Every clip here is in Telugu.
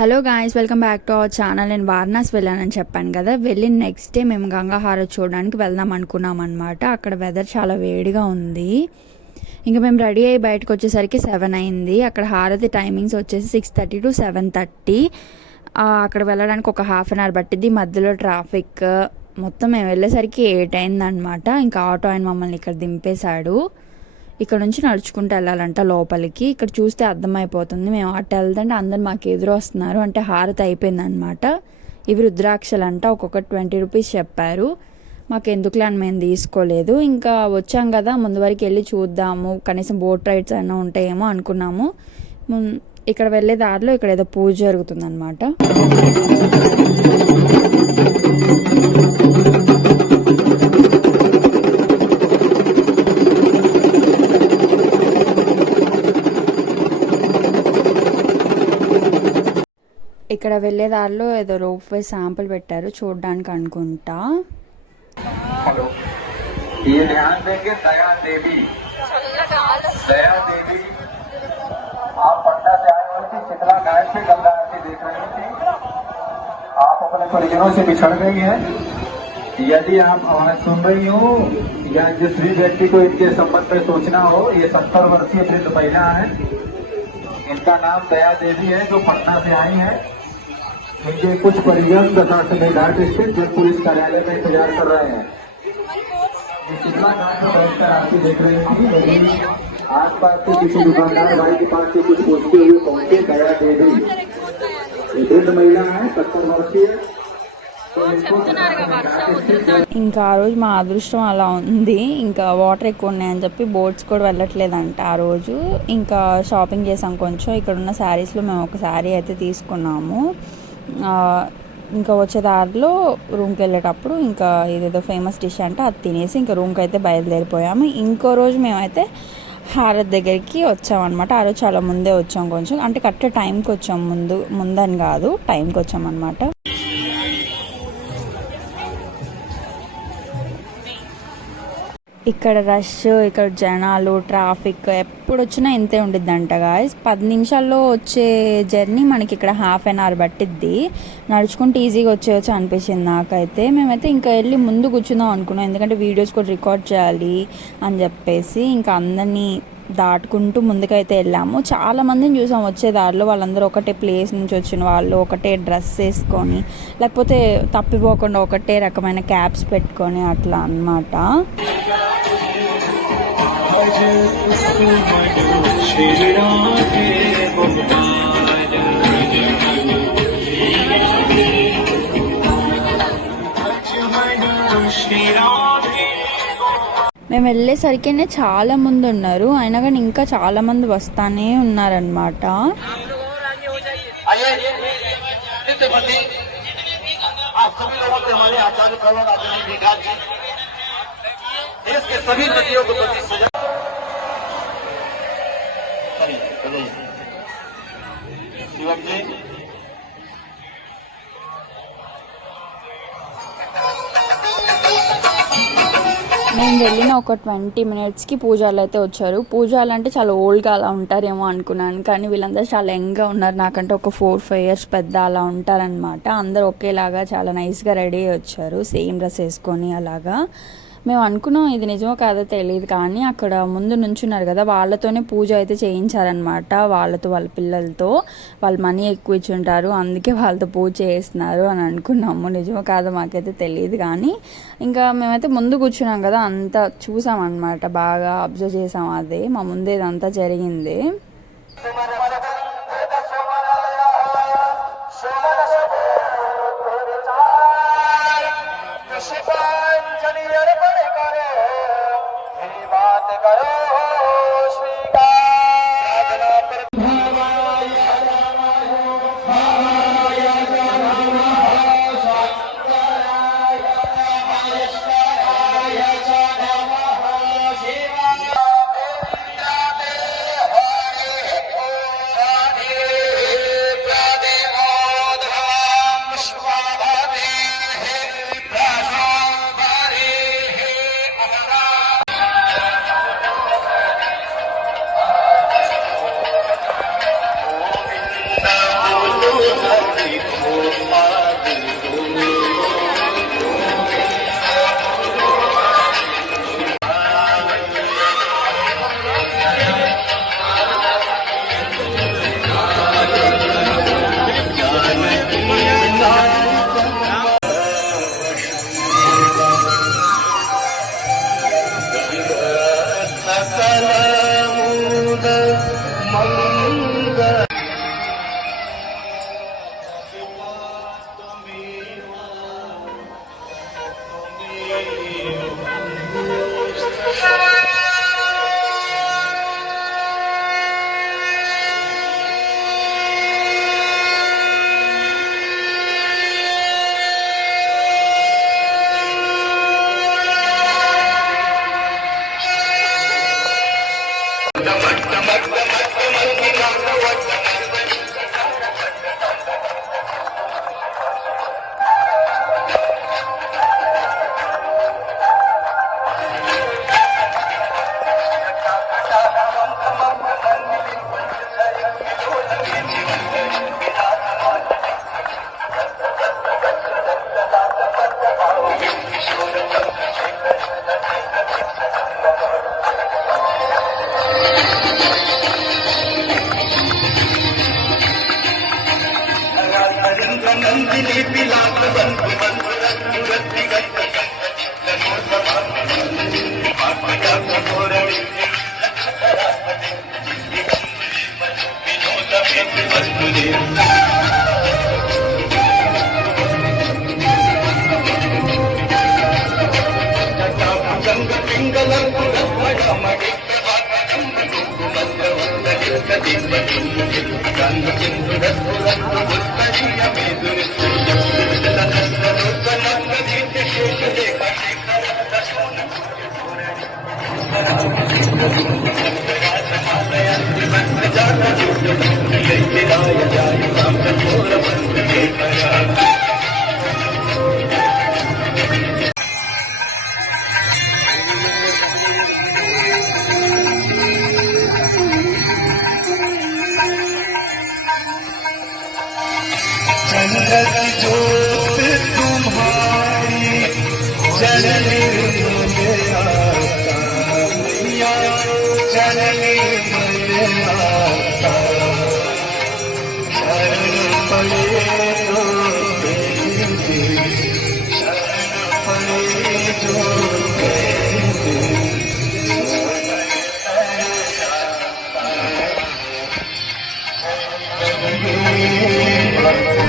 Hello guys, welcome back to our channel. నేను వారణాసి వెళ్ళానని చెప్పాను కదా. వెళ్ళిన నెక్స్ట్ డే మేము గంగా హారతి చూడడానికి వెళ్దాం అనుకున్నాం అనమాట. అక్కడ వెదర్ చాలా వేడిగా ఉంది. ఇంకా మేము రెడీ అయ్యి బయటకు వచ్చేసరికి 7 అయింది. అక్కడ హారతి టైమింగ్స్ వచ్చేసి 6:30 to 7:30. అక్కడ వెళ్ళడానికి ఒక హాఫ్ అన్ అవర్ పట్టింది. మధ్యలో ట్రాఫిక్ మొత్తం మేము వెళ్ళేసరికి 8 అయిందనమాట. ఇంకా ఆటో ఆయన మమ్మల్ని ఇక్కడ దింపేశాడు. ఇక్కడ నుంచి నడుచుకుంటూ వెళ్ళాలంట లోపలికి. ఇక్కడ చూస్తే అర్థమైపోతుంది. మేము అటు వెళ్తుంటే అందరు మాకు ఎదురు వస్తున్నారు. అంటే హారతి అయిపోయిందనమాట. ఇవి రుద్రాక్షలు అంట, ఒక్కొక్కటి 20 రూపీస్ చెప్పారు. మాకు ఎందుకులే అని మేము తీసుకోలేదు. ఇంకా వచ్చాం కదా, ముందు వరకు వెళ్ళి చూద్దాము, కనీసం బోట్ రైడ్స్ అయినా ఉంటాయేమో అనుకున్నాము. ఇక్కడ వెళ్ళే దారిలో ఇక్కడ ఏదో పూజ జరుగుతుందన్నమాట. ఇక్కడ వెళ్ళే దారిలో ఏదో రోప్ వే శాంపుల్ పెట్టారు చూడడానికి అనుకుంటా. परिजनों से बिछड़ गई है। यदि आप आवाज सुन रही हो या जिस भी व्यक्ति को इनके संबंध में सोचना हो, ये 70 वर्षीय वृद्ध महिला है। इनका नाम दया देवी है, जो पटना से आई है। इनके कुछ परिजन दशाश्व घाट स्थित जल पुलिस कार्यालय में इंतजार कर रहे हैं। शीतला घाट में बैठकर आपकी देख रही थी। आस पास के किसी दुकानदार भाई के पास से कुछ पूछते हुए पहुंचे दया देवी। वृद्ध महिला है, 70 वर्षीय। ఇంకా ఆ రోజు మా అదృష్టం అలా ఉంది. ఇంకా వాటర్ ఎక్కువ ఉన్నాయని చెప్పి బోట్స్ కూడా వెళ్ళట్లేదంట ఆ రోజు. ఇంకా షాపింగ్ చేసాం కొంచెం. ఇక్కడ ఉన్న శారీస్లో మేము ఒక శారీ అయితే తీసుకున్నాము. ఇంకా వచ్చే దారిలో రూమ్కి వెళ్ళేటప్పుడు ఇంకా ఇదేదో ఫేమస్ డిష్ అంటే అది తినేసి ఇంకా రూమ్కి అయితే బయలుదేరిపోయాము. ఇంకో రోజు మేమైతే హారతి దగ్గరికి వచ్చామన్నమాట. ఆ రోజు చాలా ముందే వచ్చాం, కొంచెం అంటే కరెక్ట్ టైంకి వచ్చాం. ముందని కాదు, టైంకి వచ్చామన్నమాట. ఇక్కడ రష్, ఇక్కడ జనాలు, ట్రాఫిక్ ఎప్పుడు వచ్చినా ఇంతే ఉండిద్దంట గాయస్. 10 నిమిషాల్లో వచ్చే జర్నీ మనకి ఇక్కడ హాఫ్ అన్ అవర్ పట్టిద్ది. నడుచుకుంటూ ఈజీగా వచ్చేయచ్చు అనిపించింది నాకైతే. మేమైతే ఇంకా వెళ్ళి ముందు కూర్చుందాం అనుకున్నాం, ఎందుకంటే వీడియోస్ కూడా రికార్డ్ చేయాలి అని చెప్పేసి. ఇంకా అందరినీ దాటుకుంటూ ముందుకైతే వెళ్ళాము. చాలా మందిని చూసాం వచ్చే దారిలో. వాళ్ళందరూ ఒకటే ప్లేస్ నుంచి వచ్చిన వాళ్ళు, ఒకటే డ్రెస్ వేసుకొని, లేకపోతే తప్పిపోకుండా ఒకటే రకమైన క్యాప్స్ పెట్టుకొని అట్లా అన్నమాట. మేము వెళ్ళేసరికే చాలా మంది ఉన్నారు, అయినా కానీ ఇంకా చాలా మంది వస్తానే ఉన్నారనమాట. మేము వెళ్ళిన ఒక 20 మినిట్స్కి పూజాలు అయితే వచ్చారు. పూజాలు అంటే చాలా ఓల్డ్గా అలా ఉంటారేమో అనుకున్నాను, కానీ వీళ్ళందరూ చాలా యంగ్గా ఉన్నారు. నాకంటే ఒక 4-5 years పెద్ద అలా ఉంటారనమాట. అందరూ ఒకేలాగా చాలా నైస్గా రెడీ అయ్యి వచ్చారు, సేమ్ డ్రెస్ వేసుకొని అలాగా. మేము అనుకున్నాం ఇది నిజమో కాదో తెలియదు, కానీ అక్కడ ముందు నుంచున్నారు కదా, వాళ్ళతోనే పూజ అయితే చేయించారనమాట. వాళ్ళతో, వాళ్ళ పిల్లలతో. వాళ్ళు మనీ ఎక్కువ ఇచ్చి ఉంటారు, అందుకే వాళ్ళతో పూజ చేస్తున్నారు అని అనుకున్నాము. నిజమో కాదో మాకైతే తెలియదు, కానీ ఇంకా మేమైతే ముందు కూర్చున్నాం కదా, అంతా చూసామన్నమాట. బాగా అబ్జర్వ్ చేసాం. అదే మా ముందే ఇదంతా జరిగింది.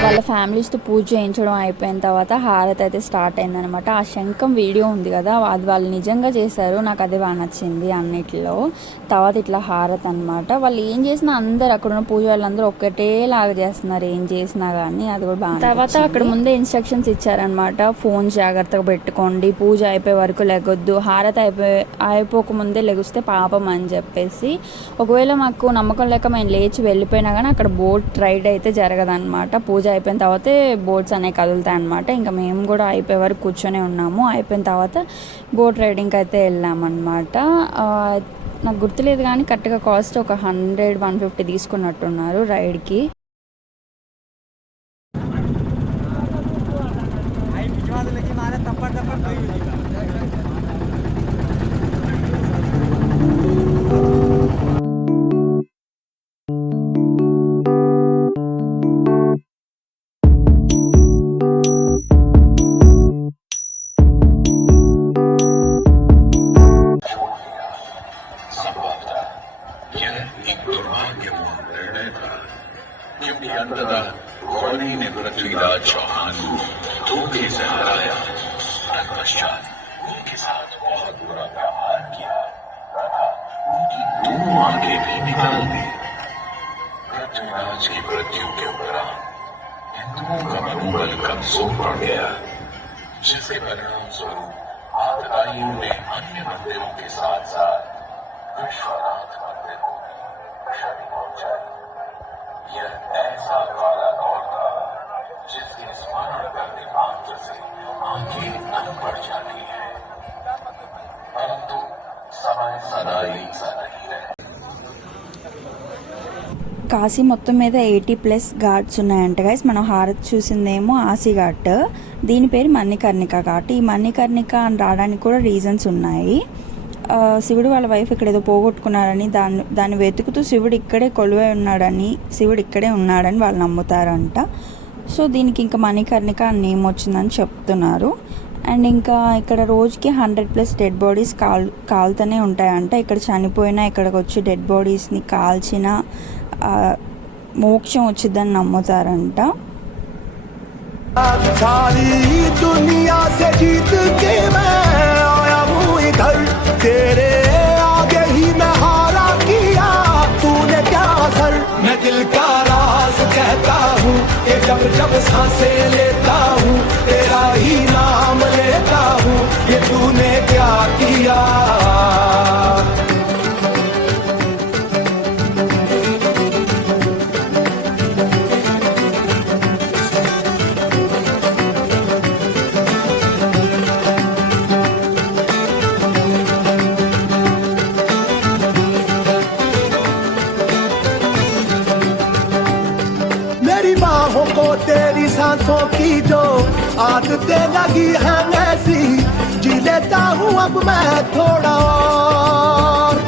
వాళ్ళ ఫ్యామిలీస్తో పూజ చేయించడం అయిపోయిన తర్వాత హారతి అయితే స్టార్ట్ అయిందనమాట. ఆ శంఖం వీడియో ఉంది కదా, అది వాళ్ళు నిజంగా చేశారు. నాకు అదే బాగా నచ్చింది అన్నిటిలో. తర్వాత ఇట్లా హారతి అనమాట. వాళ్ళు ఏం చేసినా అందరు అక్కడ ఉన్న పూజ వాళ్ళందరూ ఒక్కటేలాగా చేస్తున్నారు, ఏం చేసినా కానీ. అది కూడా బాగా. తర్వాత అక్కడ ముందే ఇన్స్ట్రక్షన్స్ ఇచ్చారనమాట. ఫోన్ జాగ్రత్తగా పెట్టుకోండి, పూజ అయిపోయే వరకు లెగొద్దు, హారతి అయిపోకముందే లెగిస్తే పాపం అని చెప్పేసి. ఒకవేళ మాకు నమ్మకం లేక మేము లేచి వెళ్ళిపోయినా కానీ అక్కడ బోట్ రైడ్ అయితే జరగదన్నమాట. పూజ అయిపోయిన తర్వాత బోట్స్ అనేవి కదులుతాయి అన్నమాట. ఇంకా మేము కూడా అయిపోయే వరకు కూర్చొని ఉన్నాము. అయిపోయిన తర్వాత బోట్ రైడింగ్కి అయితే వెళ్ళామన్నమాట. నాకు గుర్తులేదు కానీ కరెక్ట్గా కాస్ట్ ఒక 100-150 తీసుకున్నట్టున్నారు రైడ్కి. पृथ्वीराज चौहान धोखे से हराया। तत्पश्चात उनके साथ बहुत बुरा व्यवहार किया तथा उनकी दोनों आंखें भी निकाल दी। पृथ्वीराज की मृत्यु के उपरांत हिंदुओं का मनोबल कमजोर पड़ गया, जिसके परिणाम स्वरूप आतताइयों ने अन्य मंदिरों के साथ साथ विश्वनाथ मंदिर को क्षति पहुंचाई। यह ऐसा काला दौर था जिसके स्मरण करने मात्र से आंखें नम पड़ जाती है, परंतु समय सदा एक सा नहीं रहे। కాశీ మొత్తం మీద 80+ ఘాట్స్ ఉన్నాయంట గైస్. మనం హారతి చూసిందేమో ఆసి ఘాట్, దీని పేరు మణికర్ణిక ఘాట్. ఈ మణికర్ణిక అని రావడానికి కూడా రీజన్స్ ఉన్నాయి. శివుడు వాళ్ళ వైఫ్ ఇక్కడ ఏదో పోగొట్టుకున్నారని దాన్ని వెతుకుతూ శివుడు ఇక్కడే కొలువై ఉన్నాడని, శివుడు ఇక్కడే ఉన్నాడని వాళ్ళు నమ్ముతారంట. సో దీనికి ఇంకా మణికర్ణిక అని నేమ్ వచ్చిందని చెప్తున్నారు. అండ్ ఇంకా ఇక్కడ రోజుకి 100+ డెడ్ బాడీస్ కాలుతూనే ఉంటాయంట. ఇక్కడ చనిపోయినా ఇక్కడికి వచ్చి డెడ్ బాడీస్ని కాల్చిన మోక్షం వచ్చిందని నమ్ముతారంట. सारी दुनिया से जीत के मैं आया हूँ इधर, तेरे आगे ही मैं हारा किया, तूने क्या असर। मैं दिल का राज कहता हूँ कि जब जब सांसें लेता हूँ तेरा ही नाम लेता हूँ, ये तूने क्या किया। तेरी सांसों की जो आदतें लगी हैं ऐसी, जी लेता हूँ अब मैं थोड़ा और।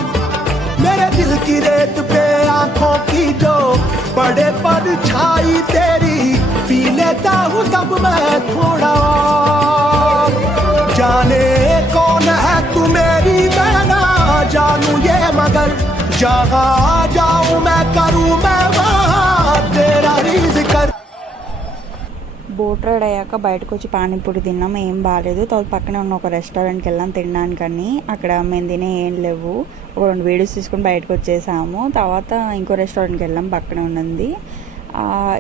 मेरे दिल की रेत पे आंखों की जो बड़े पर छाई तेरी, पी ले लेता हूँ तब मैं थोड़ा और। जाने कौन है तू मेरी मैं ना जानू ये मगर जहाँ जाऊँ मैं करूँ मैं वहाँ तेरा ही जिक्र। బోట్ రైడ్ అయ్యాక బయటకు వచ్చి పానీపూరి తిన్నాం, ఏం బాగాలేదు. తర్వాత పక్కనే ఉన్న ఒక రెస్టారెంట్కి వెళ్ళాం తినడానికని. అక్కడ మేము తినే ఏం లేవు. ఒక 2 వీడియోస్ తీసుకుని బయటకు వచ్చేసాము. తర్వాత ఇంకో రెస్టారెంట్కి వెళ్ళాం, పక్కనే ఉన్నది.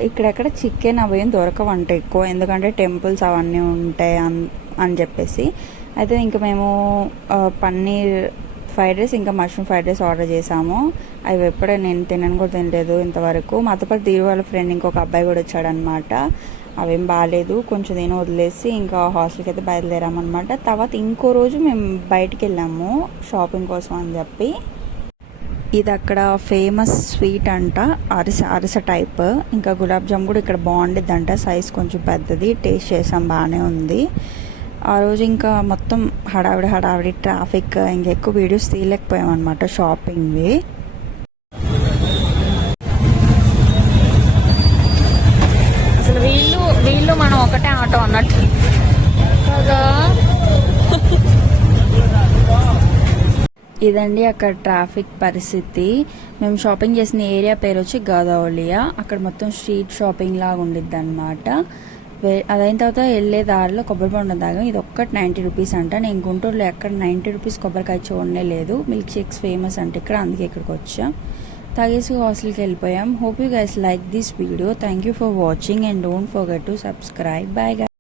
ఇక్కడెక్కడ చికెన్ అవి ఏం దొరకవంట ఎక్కువ, ఎందుకంటే టెంపుల్స్ అవన్నీ ఉంటాయి అని చెప్పేసి. అయితే ఇంకా మేము పన్నీర్ ఫ్రైడ్ రైస్ ఇంకా మష్రూమ్ ఫ్రైడ్ రైస్ ఆర్డర్ చేసాము. అవి ఎప్పుడే నేను తినను కూడా తినలేదు ఇంతవరకు. మాతో పాటు దీని వాళ్ళ ఫ్రెండ్ ఇంకొక అబ్బాయి కూడా వచ్చాడనమాట. అవేం బాగాలేదు, కొంచెం నేను వదిలేసి ఇంకా హాస్టల్కి అయితే బయలుదేరామన్నమాట. తర్వాత ఇంకో రోజు మేము బయటికి వెళ్ళాము షాపింగ్ కోసం అని చెప్పి. ఇది అక్కడ ఫేమస్ స్వీట్ అంట, అరిసె టైప్. ఇంకా గులాబ్ జామ్ కూడా ఇక్కడ బాగుండిద్ది అంట, సైజ్ కొంచెం పెద్దది. టేస్ట్ చేసాం, బాగానే ఉంది. ఆ రోజు ఇంకా మొత్తం హడావిడి ట్రాఫిక్, ఇంకెక్కువ వీడియోస్ తీయలేకపోయాం అనమాట షాపింగ్వి. అసలు వీళ్ళు మనం ఒకటే ఆటో అన్నట్టు కదా. ఇదండి అక్కడ ట్రాఫిక్ పరిస్థితి. మేము షాపింగ్ చేసిన ఏరియా పేరు వచ్చి గోదావలియా. అక్కడ మొత్తం స్ట్రీట్ షాపింగ్ లాగా ఉండిద్ది అనమాట. అదైన తర్వాత వెళ్ళే దారిలో కొబ్బరి బొండం తాగాం. ఇది ఒక్కటి 90 రూపీస్ అంట. నేను గుంటూరులో ఎక్కడ 90 రూపీస్ కొబ్బరికాయ చూడనే లేదు. మిల్క్ షేక్స్ ఫేమస్ అంటే ఇక్కడ, అందుకే ఇక్కడికి వచ్చాం. తాగేసి హాస్టల్కి వెళ్ళిపోయాం. Hope you guys like this video. Thank you for watching and don't forget to subscribe. Bye guys.